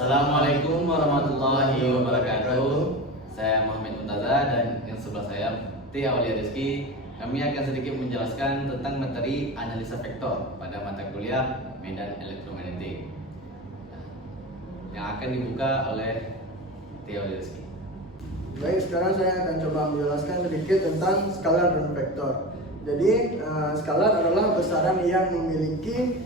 Assalamualaikum warahmatullahi wabarakatuh. Saya Muhammad Muntaza dan yang sebelah saya T. Aulia Rizky. Kami akan sedikit menjelaskan tentang materi analisa vektor pada mata kuliah medan elektromagnetik yang akan dibuka oleh T. Aulia Rizky. Baik, sekarang saya akan coba menjelaskan sedikit tentang skalar dan vektor. Jadi, skalar adalah besaran yang memiliki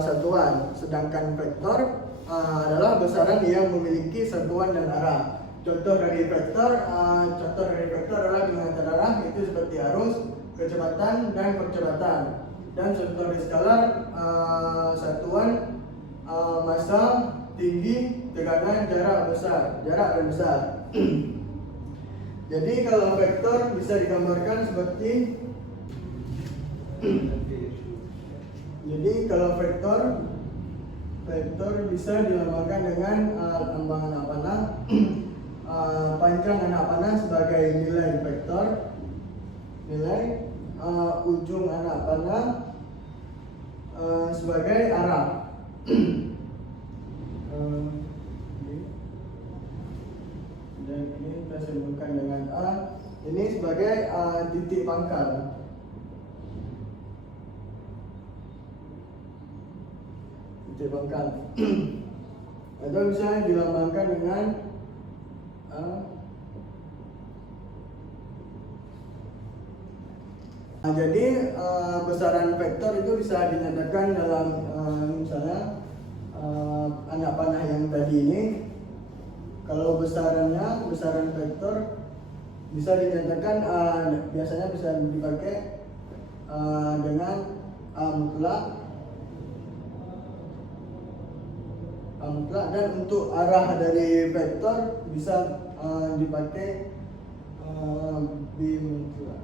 satuan, sedangkan vektor adalah besaran yang memiliki satuan dan arah. Contoh dari vektor adalah dengan arah itu seperti arus, kecepatan, dan percepatan. Dan contoh dari skalar satuan massa, tinggi, tekanan, jarak dan besar. Jadi kalau vektor bisa digambarkan seperti vektor bisa digambarkan dengan lambang anak panah, panjang anak panah sebagai nilai vektor, ujung anak panah sebagai arah. Dan ini kita sebutkan dengan A. Ini sebagai titik pangkal. Atau bisa dilambangkan dengan jadi besaran vektor itu bisa dinyatakan dalam misalnya anak panah yang tadi ini. Kalau besaran vektor bisa dinyatakan biasanya bisa dipakai dengan mutlak, dan untuk arah dari vektor bisa dipakai b mutlak,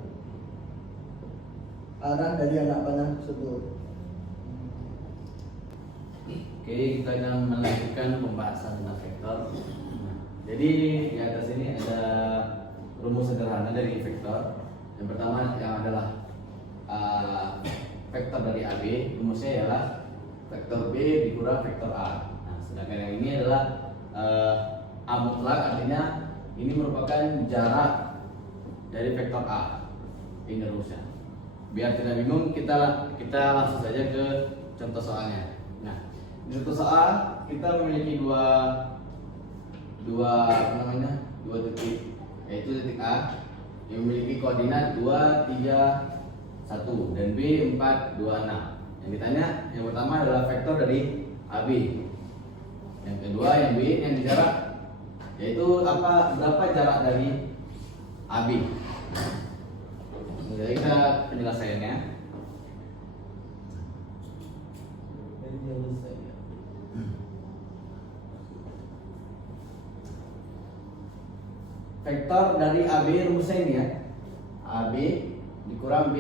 arah dari anak panah tersebut. Oke, kita akan melanjutkan pembahasan tentang vektor. Jadi di atas ini ada rumus sederhana dari vektor. Yang pertama yang adalah vektor dari AB, rumusnya ialah vektor B dikurang vektor A. Nah, sedangkan yang ini adalah A mutlak, artinya ini merupakan jarak dari vektor A. Ini rumusnya. Biar tidak bingung, kita langsung saja ke contoh soalnya. Nah, di contoh soal kita memiliki dua titik, yaitu titik A yang memiliki koordinat 2, 3, 1 dan B 4, 2, 6. Yang ditanya yang pertama adalah vektor dari AB. Yang kedua yang B yang jarak, yaitu berapa jarak dari AB. Jadi kita penjelasannya. Vektor dari AB rumusnya ini ya, AB dikurang B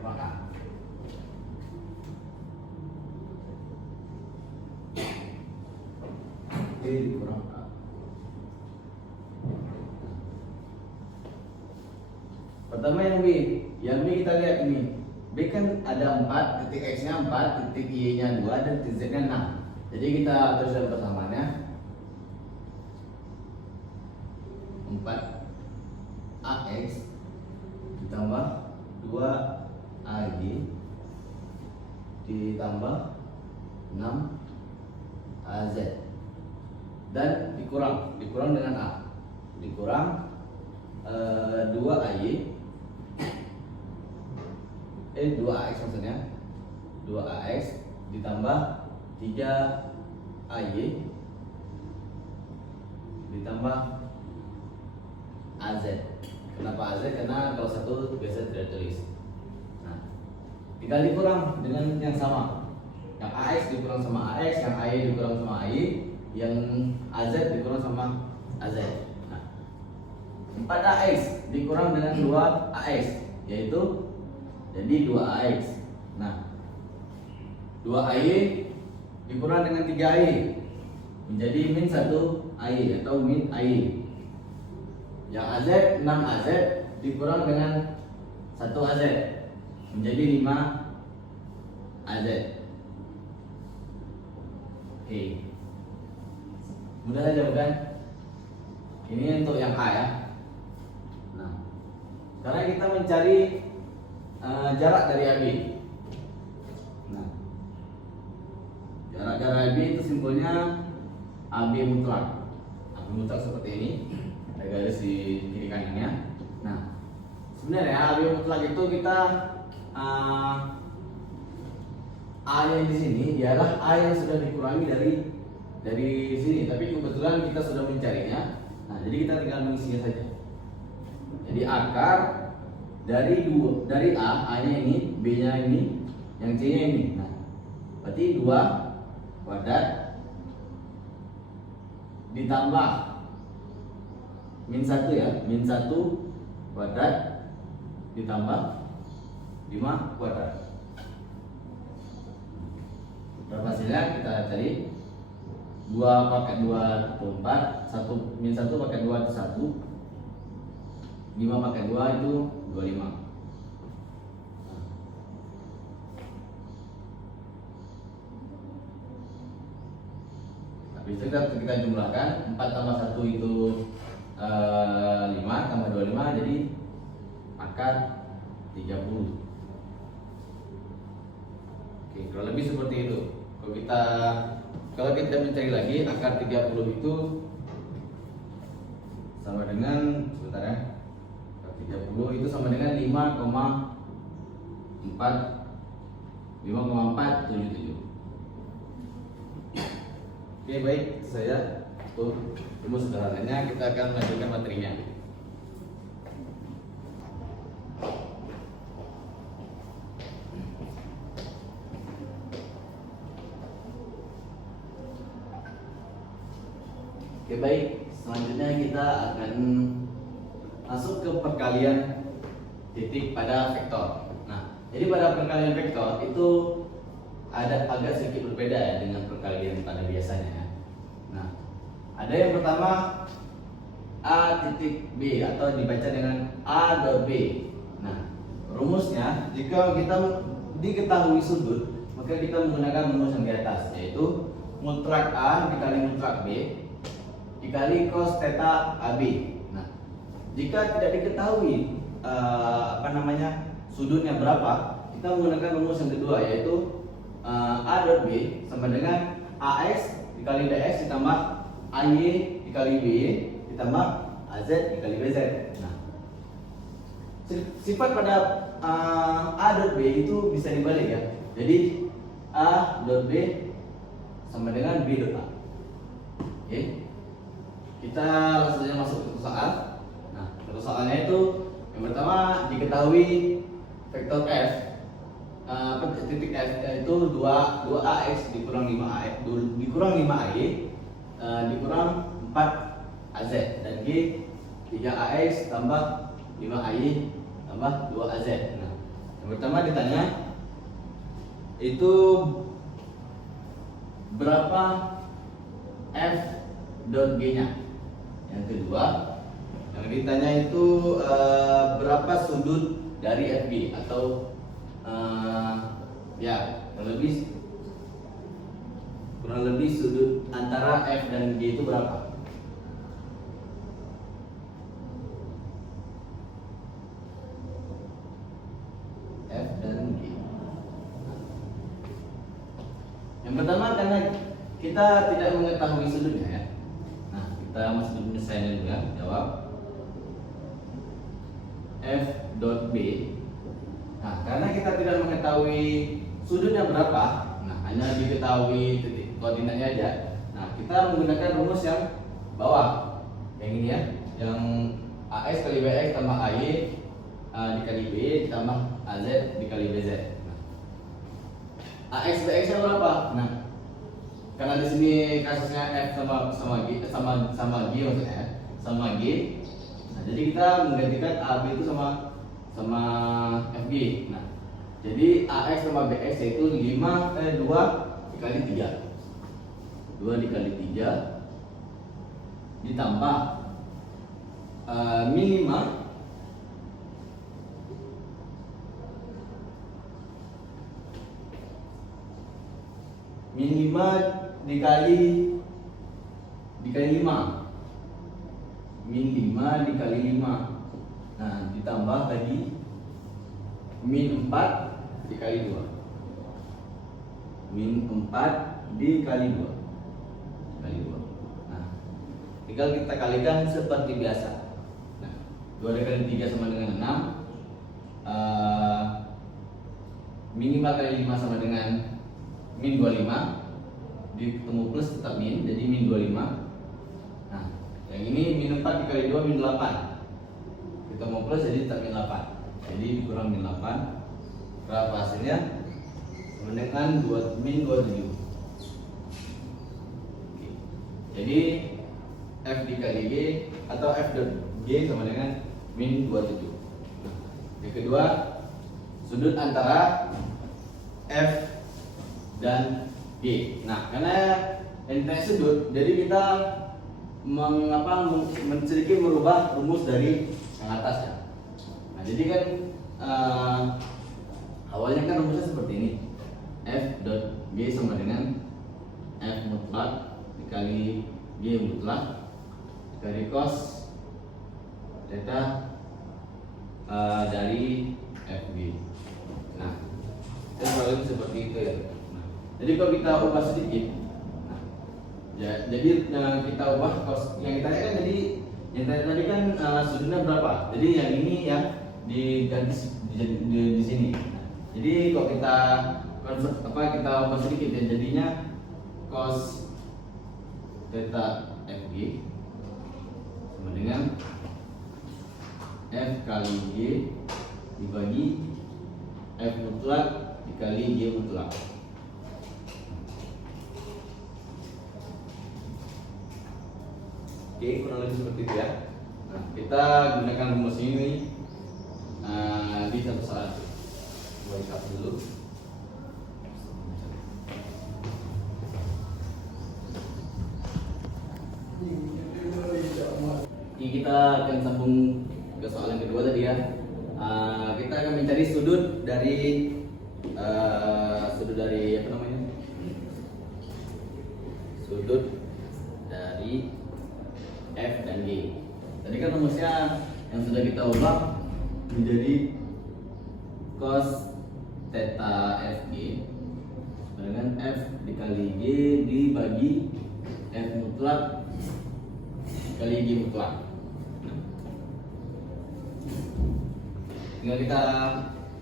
kurang A. B dikurang A. Pertama yang B kita lihat ini. B kan ada 4, titik X nya 4, titik Y nya 2, dan titik Z nya 6. Jadi kita tuliskan persamaannya 4AX ditambah 2AY ditambah 6AZ dan dikurang dengan A, dikurang 2AX maksudnya, 2AX ditambah 3AY ditambah AZ. Kenapa AZ? Karena kalau satu biasa tidak tulis. Nah, tinggal dikurang dengan yang sama. Yang AX dikurang sama AX, yang AY dikurang sama AY, yang AZ dikurang sama AZ. Nah, 4AX dikurang dengan 2AX, yaitu jadi 2AX. Nah, 2AY dikurang dengan 3AY menjadi min 1AY atau min AY. Yang AZ 6AZ dikurang dengan 1AZ menjadi 5AZ. Oke. Mudah saja bukan? Ini untuk yang A ya. Nah, karena kita mencari jarak dari AB. Nah, jarak dari AB itu simpelnya AB mutlak. AB mutlak seperti ini, ada garis di kiri kanannya. Nah, sebenarnya AB mutlak itu kita A yang di sini ialah A yang sudah dikurangi dari sini, tapi kebetulan kita sudah mencarinya. Nah, jadi kita tinggal mengisinya saja. Jadi akar dari A, A-nya ini, B-nya ini, yang C-nya ini. Nah, berarti 2 kuadrat ditambah min 1 ya, min 1 kuadrat ditambah 5 kuadrat. Berapa hasilnya? Kita lihat tadi 2 pakai 2 itu 4, 1 min 1 pakai 2 itu 1, 5 pakai 2 itu 25. Habis itu kita jumlahkan 4 tambah 1 itu 5 tambah 25 jadi akar 30. Oke, kalau lebih seperti itu. Kalau kita mencari lagi akar 30 itu sama dengan sebentar ya. Akar 30 itu sama dengan 5,477. Oke, baik, itu saja untuk rumus sederhananya. Kita akan melanjutkan materinya. Oke, baik, selanjutnya kita akan masuk ke perkalian titik pada vektor. Nah, jadi pada perkalian vektor itu ada agak sedikit berbeda ya dengan perkalian pada biasanya. Nah, ada yang pertama A titik B atau dibaca dengan A dot B. Nah, rumusnya jika kita diketahui sudut, maka kita menggunakan rumus yang di atas, yaitu mutlak A dikali mutlak B dikali cos theta AB. Nah, jika tidak diketahui sudutnya berapa, kita menggunakan rumus yang kedua, yaitu A dot B sama dengan AX dikali DX ditambah AY dikali BY ditambah AZ dikali BZ. Nah, sifat pada A dot B itu bisa dibalik ya. Jadi A dot B sama dengan B dot A. Oke. Kita langsung saja masuk ke soal. Nah, soalnya itu yang pertama diketahui vektor F titik F itu 2AX dikurang 5AX dikurang 5AY dikurang 4AZ dan G 3AX tambah 5AY tambah 2AZ. Nah, yang pertama ditanya itu berapa F dot G-nya. Yang kedua yang ditanya itu berapa sudut dari FB atau kurang lebih sudut antara F dan G itu berapa? F dan G. Yang pertama karena kita tidak mengetahui sudutnya ya. Nah, kita masuk ke penyelesaian dulu ya. Jawab F dot B. Nah, karena kita tidak mengetahui sudutnya berapa, nah hanya diketahui titik koordinatnya aja. Nah, kita menggunakan rumus yang bawah, yang ini ya, yang AX kali BX tambah AY dikali B ditambah AZ dikali BZ. Nah, AX BX nya berapa? Nah, karena di sini kasusnya F sama G maksudnya sama G. Nah, jadi kita menggantikan AB itu sama FG. Nah, jadi AX sama BX yaitu 2 dikali 3. 2 dikali 3 ditambah min 5 dikali 3 dikali 5. Min 5 dikali 5. Nah, ditambah lagi min 4 dikali 2. Min 4 dikali 2. Kali 2. Nah, tinggal kita kalikan seperti biasa. Nah, 2 dikali 3 sama dengan 6. Min 5 kali 5 sama dengan min 25. Ketemu plus tetap min, jadi min 25. Nah, yang ini min 4 dikali 2 min 8. Kita mau plus jadi tetap min 8. Jadi dikurang min 8. Berapa hasilnya? Sama dengan min 27. Oke. Jadi F dikali G atau F dot G sama dengan min 27. Nah, yang kedua, sudut antara F dan G. Nah, karena ini sudut, jadi kita sedikit merubah rumus dari yang atas ya. Nah, jadi kan awalnya kan rumusnya seperti ini. F dot G sama dengan F mutlak dikali G mutlak dari cos theta dari FG. Nah, selalu seperti itu ya. Nah, jadi kalau kita ubah sedikit, nah, ya, jadi kita ubah cos yang kita lihat kan, jadi yang tadi kan sudutnya berapa? Jadi yang ini yang diganti di sini. Nah, jadi kalau kita kita ubah sedikit ya, jadinya cos theta FG sama dengan F kali G dibagi F mutlak dikali G mutlak. Oke, kurang lebih seperti itu ya. Nah, kita gunakan rumus ini di satu saat. Buat cut dulu. Ini kita akan sambung ke soal yang kedua tadi ya. Kita akan mencari sudut dari apa namanya? Sudut dari F dan G. Tadi kan rumusnya yang sudah kita ubah menjadi cos theta FG dengan F dikali G dibagi F mutlak dikali G mutlak. Tinggal kita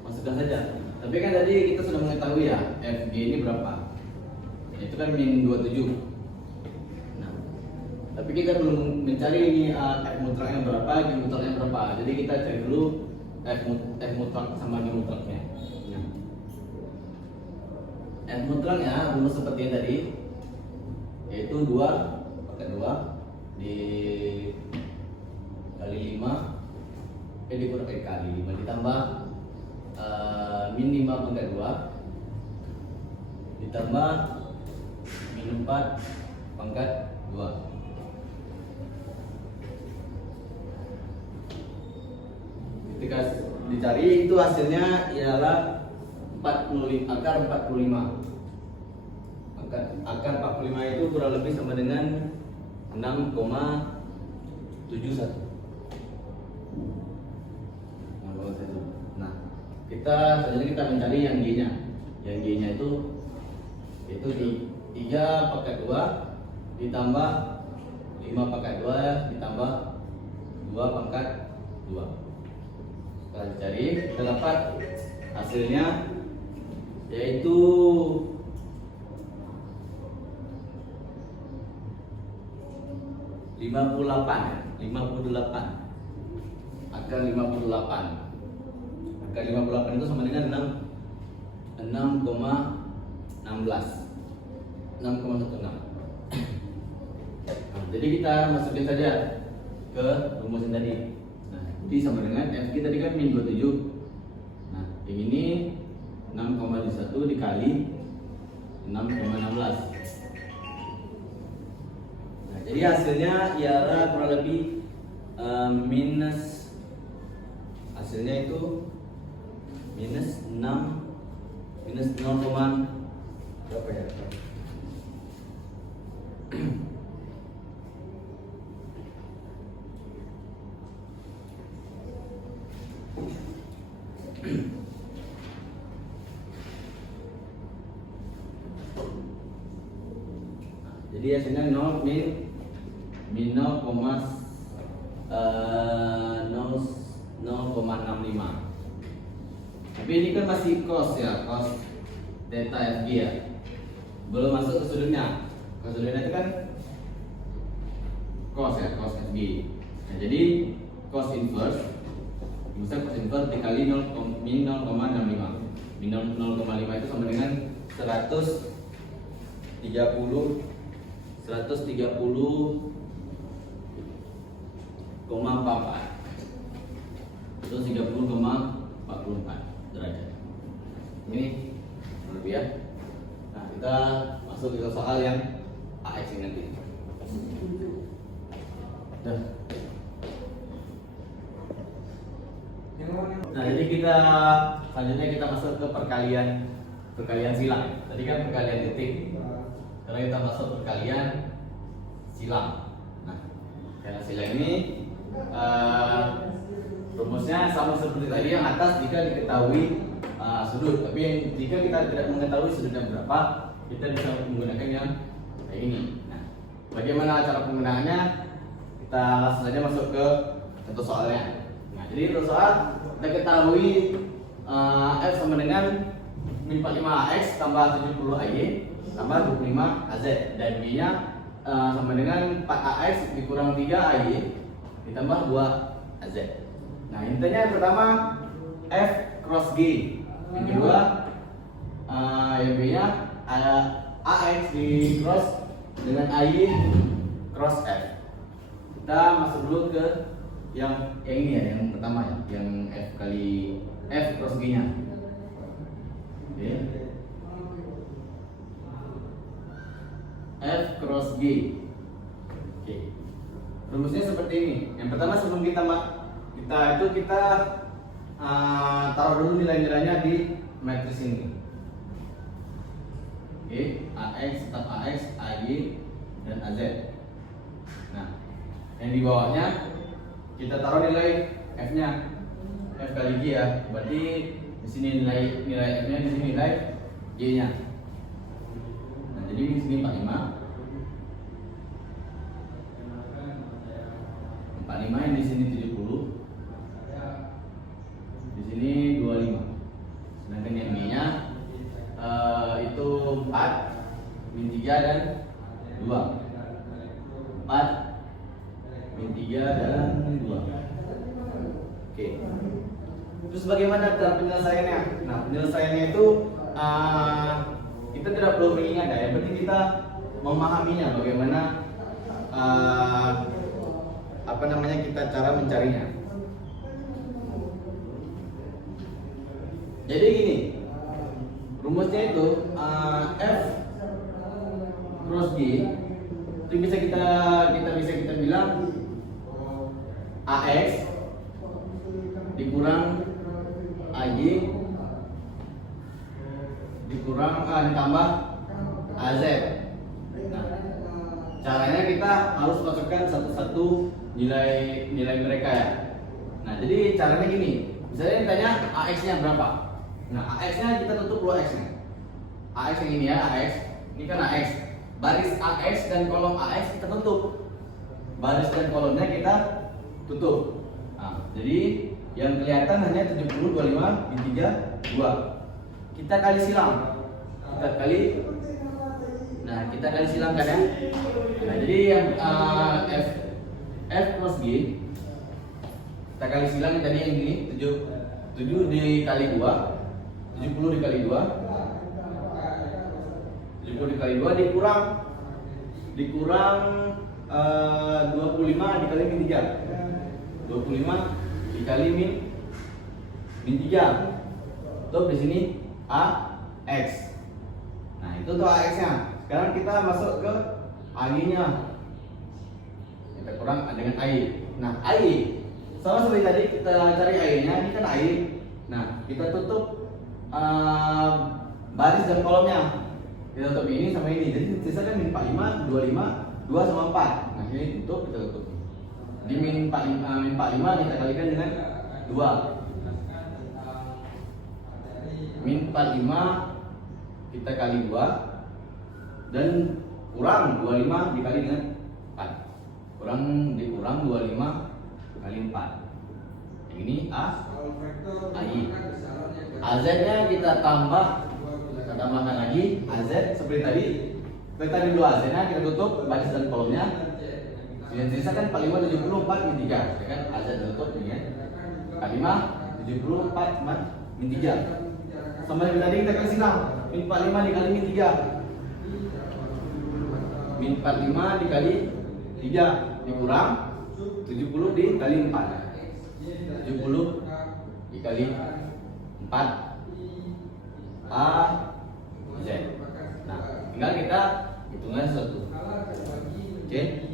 masukkan saja. Tapi kan tadi kita sudah mengetahui ya FG ini berapa. Itu kan min 27. Nah, tapi kita belum mencari ini F mutlaknya berapa, G mutlaknya berapa. Jadi kita cari dulu F mutlak sama G mutlaknya. Nah, F mutlaknya rumus seperti yang tadi, yaitu 2 pakai 2 dikali 5 dikurang kali 5 ditambah min 5 pangkat 2 ditambah min 4 pangkat 2. Ketika dicari itu hasilnya ialah 45, akar 45. Akar 45 itu kurang lebih sama dengan 6,71. Nah, selanjutnya kita mencari yang G-nya. Yang G-nya itu di 3 pangkat 2 ditambah 5 pangkat 2 ditambah 2 pangkat 2. Kita cari, kita dapat hasilnya yaitu 58. Akar 58. Akar 58 itu sama dengan 6,16. 6,16. Nah, jadi kita masukin saja ke rumus yang tadi. Nah, jadi sama dengan FG tadi kan min 27. Nah, yang ini 6,1 dikali 6,16. Nah, jadi hasilnya ialah kurang lebih hasilnya itu minus 0, berapa ya? Jadi hasilnya 0 min 0,65. Tapi ini kan masih cos ya, cos delta FG ya. Belum masuk ke sudutnya. Ke sudutnya itu kan cos ya, cos FG. Nah, jadi cos inverse, bisa cos inverse dikali min 0,65. Min 0,5 itu sama dengan 130,44. Itu 30,44 derajat. Ini lebih ya. Nah, kita masuk ke soal yang AX ini nanti. Nah, jadi kita selanjutnya kita masuk ke perkalian silang. Tadi kan perkalian titik. Sekarang kita masuk perkalian silang. Nah, perkalian silang ini rumusnya sama seperti tadi yang atas jika diketahui sudut. Tapi yang jika kita tidak mengetahui sudutnya berapa, kita bisa menggunakan yang kayak ini. Nah, bagaimana cara penggunaannya? Kita langsung saja masuk ke contoh soalnya. Nah, jadi untuk soal kita ketahui F sama dengan min 45AX tambah 70AY tambah 25AZ, dan B nya sama dengan 4AX dikurang 3AY ditambah 2AZ. Nah, intinya yang pertama F cross G, yang kedua yang B nya AX di cross dengan AY cross F. Kita masuk dulu ke yang ini ya, yang pertama ya, yang F kali F cross G nya. Oke. F cross G. Oke. Rumusnya seperti ini. Yang pertama sebelum kita taruh dulu nilai-nilainya di matriks ini. Oke, AX tetap AX, AY dan AZ. Nah, yang di bawahnya kita taruh nilai F-nya, F kali G ya. Berarti di sini nilai F-nya, di sini nilai G-nya. Nah, jadi di sini 45. 45 yang di sini 70. Di sini 25. Sedangkan yang B-nya itu 4 min 3 dan 2. 4 min 3 dan 2. Oke. Terus bagaimana cara penyelesaiannya? Nah, penyelesaiannya itu kita tidak perlu mengingat ya. Yang penting kita memahaminya bagaimana kita cara mencarinya. Jadi gini, rumusnya itu F cross G itu bisa kita bilang AX dikurang AY ditambah AZ. Nah, caranya kita harus masukkan satu-satu nilai mereka ya. Nah, jadi caranya gini. Misalnya ditanya AX-nya berapa? Nah, AX-nya kita tutup dulu AX-nya. AX yang ini ya, AX. Ini kan AX. Baris AX dan kolom AX kita tutup. Baris dan kolomnya kita tutup. Nah, jadi yang kelihatan hanya 70, 25, min 3, 2. Kita kali silang. Kita kali silangkan ya. Nah, jadi yang F plus G kita kali silang yang tadi yang ini 7 dikali 2, 70 dikali 2, 70 dikali 2 dikurang 25 dikali min 3, 25 dikali min 3. Tuh di sini AX. Nah, itu tuh AX-nya. Sekarang kita masuk ke AY-nya. Kita kurang dengan AY. Nah, AY sama seperti tadi kita cari AY-nya, ini kan AY. Nah, kita tutup baris dan kolomnya. Kita tutup ini sama ini. Jadi sisa kan min 45, 25, 2 sama 4. Nah, ini tutup, kita tutup. Di min 45 kita kalikan dengan 2. Min 45 kita kali 2 dan kurang 25 dikali dengan 4. Dikurang 25 kali 4. Yang ini AI. AZ-nya kita tambahkan lagi AZ seperti tadi. Seperti tadi dulu AZ-nya kita tutup baris dan kolomnya. Yang sisa kan 45 74 min 3, ya kan? AZ tutup ini ya. 45 74 min 3. Sama yang tadi kita kasih silang. Min 45 dikali min 3. Min 45 dikali 3 dikurang 70 dikali 4. 70 dikali 4 A Z. Nah, tinggal kita hitungan satu. Oke.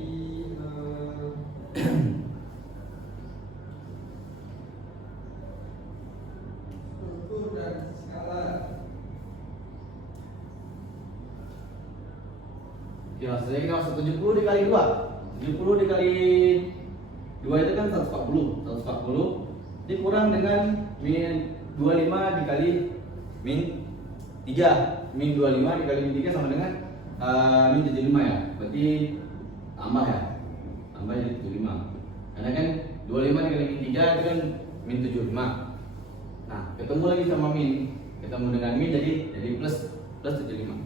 Oke, maksudnya kita masuk 70 dikali 2. 70 dikali 2 itu kan 140. 140 dikurang dengan min 25 dikali min 3. Min 25 dikali min 3 sama dengan min 75 ya. Berarti tambah ya. Tambah jadi 75. Karena kan 25 dikali min 3 itu kan min 75. Nah, ketemu lagi sama min. Ketemu dengan min jadi plus 75.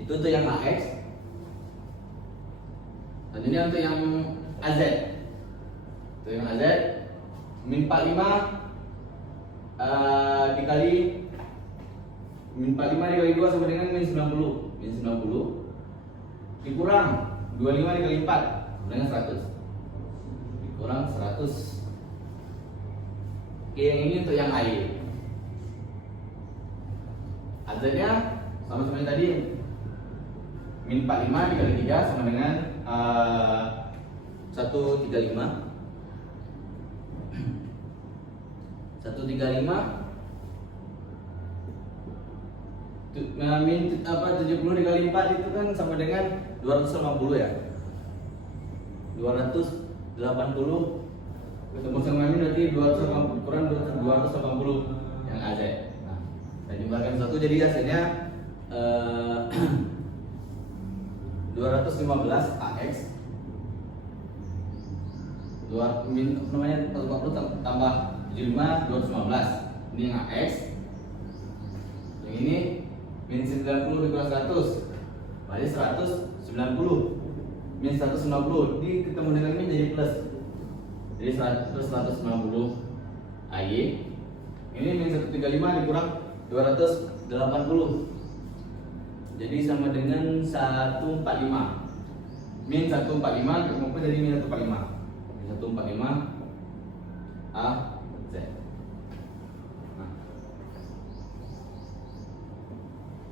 Itu untuk yang AX. Dan ini untuk yang AZ. Untuk yang AZ min 45 dikali min 45 dikali 2 sama dengan min 90. Min 90 dikurang 25 dikali 4 sama dengan 100. Dikurang 100. Oke, yang ini untuk yang AI. AZ-nya sama seperti tadi. Min 45 dikali 3 sama dengan 135. 135 min 70 dikali 4 itu kan sama dengan 280 ya. 280 ketemu sama min berarti 280 kurang 280 yang AZ. Nah, saya jumlahkan satu jadi hasilnya 215 AX. Namanya 140 tambah 75 215. Ini yang AX. Yang ini min 90 dikurang 100 berarti 190. Min 190 di ketemu dengan min jadi plus. Jadi 190 AY. Ini min 135 dikurang 280. Jadi sama dengan 145. Min 145 ketemu jadi min 145. Min 145 A Z. Nah,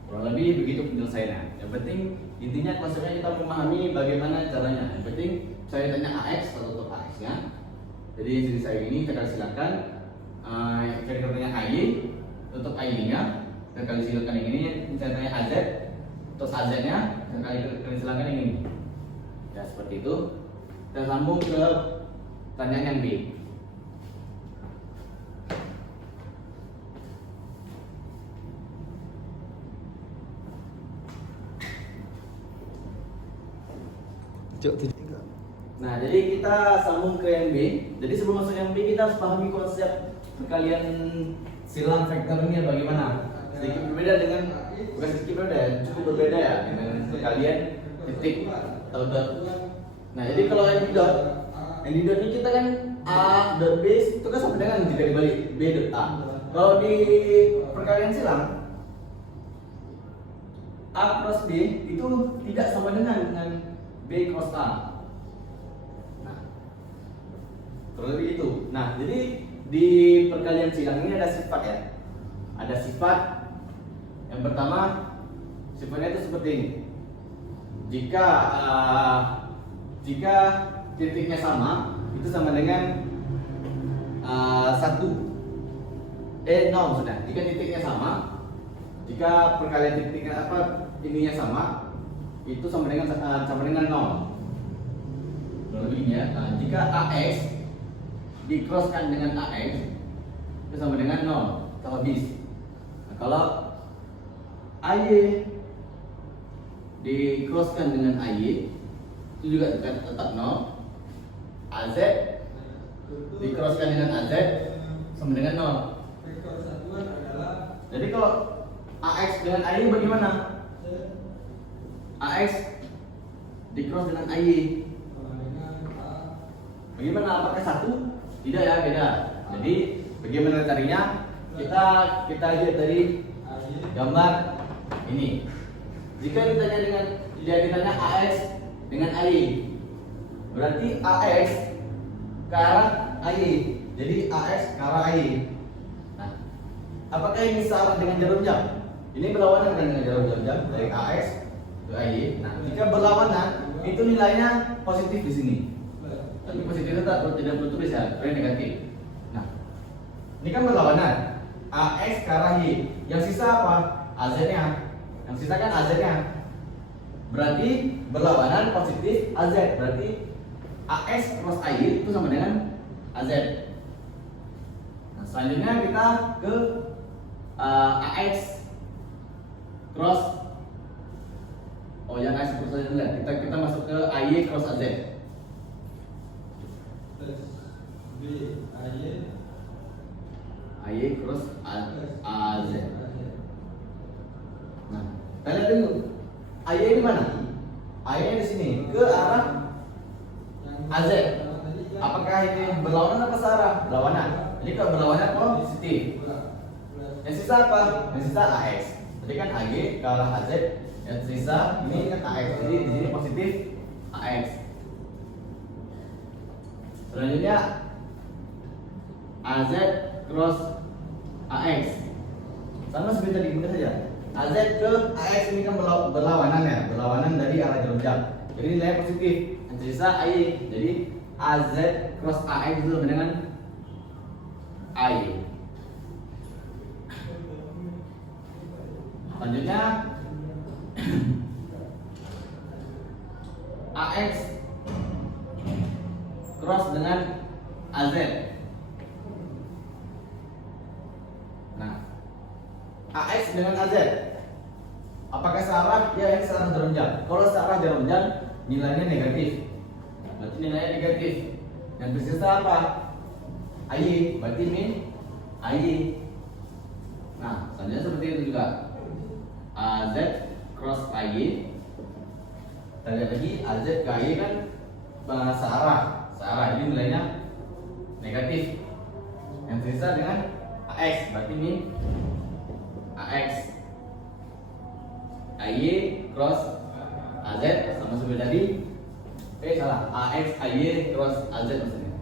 kurang lebih begitu penyelesaiannya. Yang penting intinya konsepnya kita memahami bagaimana caranya. Yang penting saya tanya AX atau untuk AX-nya. Jadi di saya ini kita silakan saya tanya AY untuk AY-nya. Saya kali silakan yang ini. Saya tanya AZ. Untuk AZ-nya saya kali silakan yang ini. Ya seperti itu. Kita sambung ke pertanyaan yang B. Nah, jadi kita sambung ke yang B. Jadi sebelum masuk yang B kita harus pahami konsep perkalian silang vektor ini bagaimana. Sedikit berbeda dengan bukan sedikit berbeda, cukup berbeda ya dengan perkalian titik atau dot. Nah, jadi kalau yang di dot ini kita kan A dot B itu kan sama dengan jika dibalik B dot A. Kalau di perkalian silang A cross B itu tidak sama dengan B cross A. Nah, kurang lebih itu. Nah, jadi di perkalian silang ini ada sifat ya. Ada sifat yang pertama, sifatnya itu seperti ini. Jika titiknya sama, itu sama dengan 1. 0 sudah. Jika titiknya sama, jika perkalian titiknya ininya sama, itu sama dengan 0. Lebihnya, jika AX di-crosskan dengan AX itu sama dengan 0, atau habis. Nah, kalau AY di crosskan dengan AY itu juga tetap 0. AZ di crosskan dengan AZ sama dengan 0. Vektor satuan adalah Jadi kalau AX dengan AY bagaimana? AX di cross dengan AY bagaimana? Apakah satu? Tidak ya, beda. Jadi bagaimana carinya? Kita lihat dari gambar ini. Jika ditanya AX dengan AY, berarti AX ke arah AY. Jadi AX ke arah AY. Nah, apakah ini sama dengan jarum jam? Ini berlawanan kan dengan jarum jam dari AX ke AY. Nah, jika berlawanan itu nilainya positif di sini. Tapi positif itu tidak bertulis ya, tapi negatif. Nah, ini kan berlawanan. AX ke arah Y. Yang sisa apa? AZ-nya. Yang sisa kan AZ-nya. Berarti berlawanan positif AZ. Berarti AX cross AY itu sama dengan AZ. Nah, selanjutnya kita ke AX cross yang AX cross AZ. Kita masuk ke AY cross AZ. AY cross AZ. Nah, kita lihat dulu. AY di mana? AY di sini ke arah AZ. Apakah ini berlawanan apa searah? Berlawanan. Jadi kalau berlawanan positif. Yang sisa apa? Yang sisa AX. Tadi kan AY ke arah AZ. Yang sisa ini kan AX. Jadi di sini positif AX. Selanjutnya AZ cross AX. Sama seperti tadi, benar saja. AZ ke AX ini kan berlawanan ya, berlawanan dari arah jarum jam. Jadi nilai positif. Yang sisa AY. Jadi AZ cross AX itu sama dengan AY. Selanjutnya AX cross dengan AZ. Nah, AX dengan AZ apakah searah? Ya, yang searah jarum jam. Kalau searah jarum jam nilainya negatif. Berarti nilainya negatif. Yang tersisa apa? AY. Berarti min AY. Nah, selanjutnya seperti itu juga. AZ cross AY. Kita lihat lagi AZ ke AY kan searah. Jadi nilainya negatif. Yang tersisa dengan AX. Berarti min AX. AY cross AZ sama seperti tadi. Salah. AX AY cross AZ maksudnya.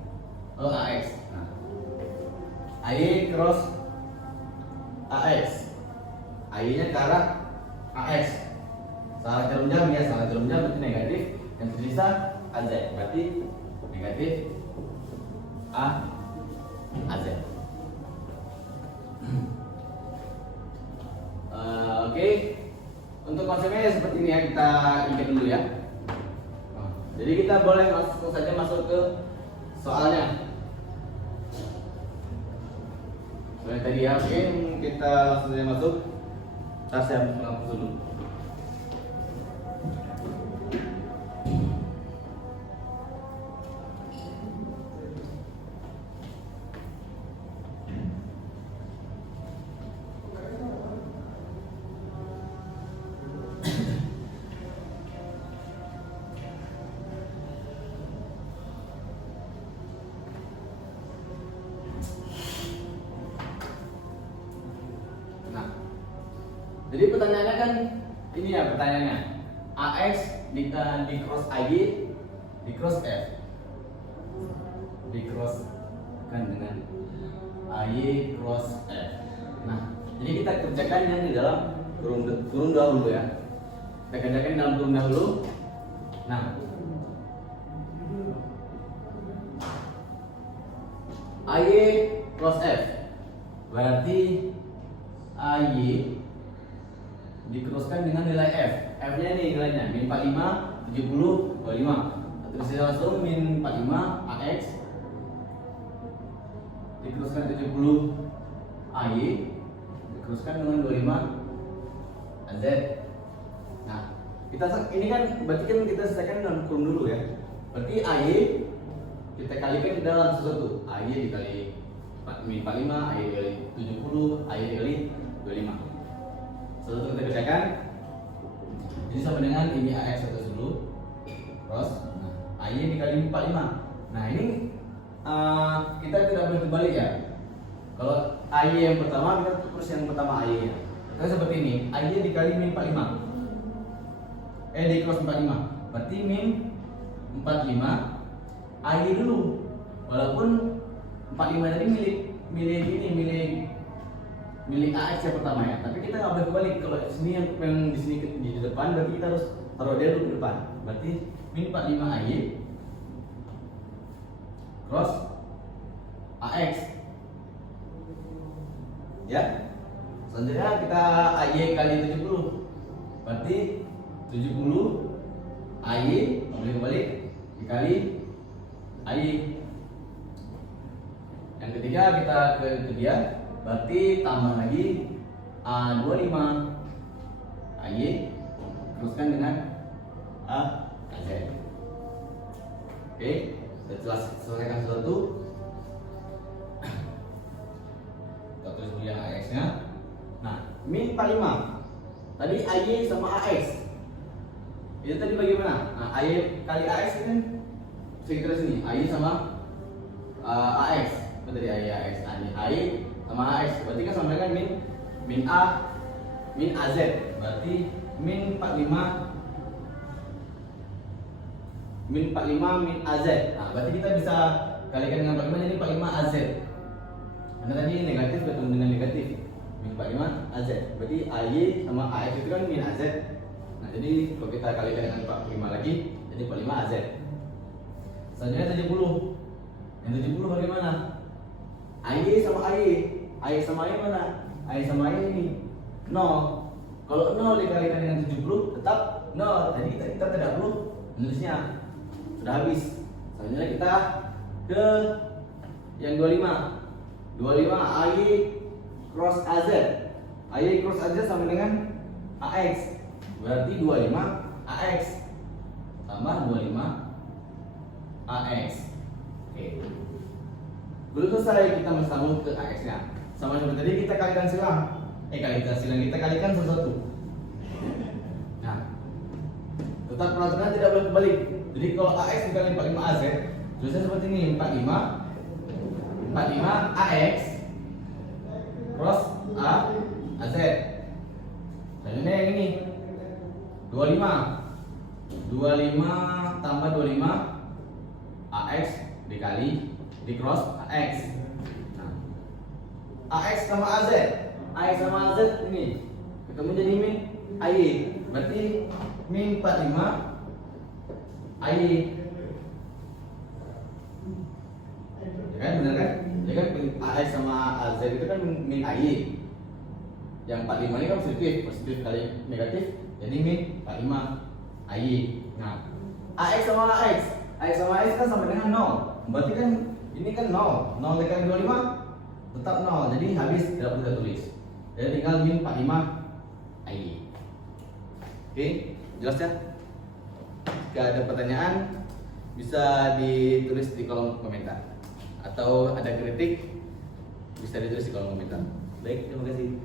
Oh, AX. Nah, AY cross AX. AY-nya ke arah AX. Salah jarum jam ya, salah jarum jam berarti negatif. Yang tersisa AZ berarti negatif AZ. Oke. Untuk konsepnya seperti ini ya, kita ingat dulu ya. Jadi kita boleh langsung saja masuk ke soalnya. Soalnya tadi ya, mungkin kita langsung saja masuk. Ntar saya menghapus dulu. Jadi pertanyaannya kan ini ya pertanyaannya. AX di cross AY di cross F. Di cross kan dengan AY cross F. Nah, jadi kita kerjakan yang di dalam kurung dahulu ya. Kita kerjakan dalam kurung dahulu. Nah, AY cross F berarti AY dikeruskan dengan nilai F. F-nya nih nilainya min 45, 70, 25. Terus langsung min 45 AX dikeruskan 70 AY dikeruskan dengan 25 AZ. Nah, ini kan berarti kan kita selesaikan dalam kurung dulu ya. Berarti AY kita kalikan dalam sesuatu. AY dikali min 45, AY dikali 70, AY dikali 25. Sesuatu kita kerjakan. Ini sama dengan ini AX atas dulu. Terus AY dikali 45. Nah ini kita tidak boleh terbalik ya. Kalau AY yang pertama kita terus yang pertama AY nya. Kita seperti ini, AY dikali min 45. Di cross 45. Berarti min 45 AY dulu. Walaupun 45 tadi milik AX yang pertama ya. Tapi kita nggak boleh kebalik. Kalau sini yang di sini di depan, berarti kita harus taruh dia dulu ke depan. Berarti min 45 AY cross AX. Ya. Selanjutnya kita AY kali 70. Berarti 70 AY boleh kebalik dikali AY. Yang ketiga kita ke dia, berarti tambah lagi A25 AY teruskan dengan AZ. Oke, setelah selesaikan sesuatu kita tulis dulu yang AX nya. Nah, min 45 tadi AY sama AX itu tadi bagaimana? Nah, AY kali AX ini kan sekitar sini, AY sama AX. Apa tadi AY AX? AY sama AX berarti kan sama dengan min AZ. Berarti min 45 min AZ. Nah, berarti kita bisa kalikan dengan 45 jadi 45 AZ. Karena tadi negatif bertemu dengan negatif. Min 45 AZ. Berarti AY sama AX itu kan min AZ. Nah, jadi kalau kita kalikan dengan 45 lagi jadi 45 AZ. Selanjutnya 70. Yang 70 bagaimana? AY sama AY. AY sama AY mana? AY sama AY ini 0. Kalau 0 dikalikan dengan 70 tetap 0. Tadi kita tidak perlu menulisnya. Sudah habis. Selanjutnya kita ke yang 25. 25 AY cross AZ. AY cross AZ sama dengan AX. Berarti 25 AX tambah 25 AX. Oke. Belum selesai kita bersambung ke AX nya. Sama seperti tadi kita kalikan silang. Kita kalikan sesuatu. Nah, tetap peraturan tidak boleh kebalik. Jadi kalau AX dikali 45 AZ, tulisnya seperti ini, 45 AX cross AZ. Selanjutnya yang ini 25 tambah 25 AX dikali di cross AX. Nah, AX sama AZ, AX sama AZ ini ketemu jadi min AY. Berarti min 45 AY. Ya kan, benar kan? Ya kan, AX sama AZ itu kan min AY. Yang 45 ini kan positif kali negatif, jadi min 45 AY. Nah, AX sama AX kan sama dengan 0. Berarti kan ini kan 0 dikali 25 tetap 0. Jadi habis, tidak perlu kita tulis. Jadi tinggal min 45 AY. Oke, jelas ya? Jika ada pertanyaan bisa ditulis di kolom komentar, atau ada kritik bisa ditulis di kolom komentar. Baik, terima kasih.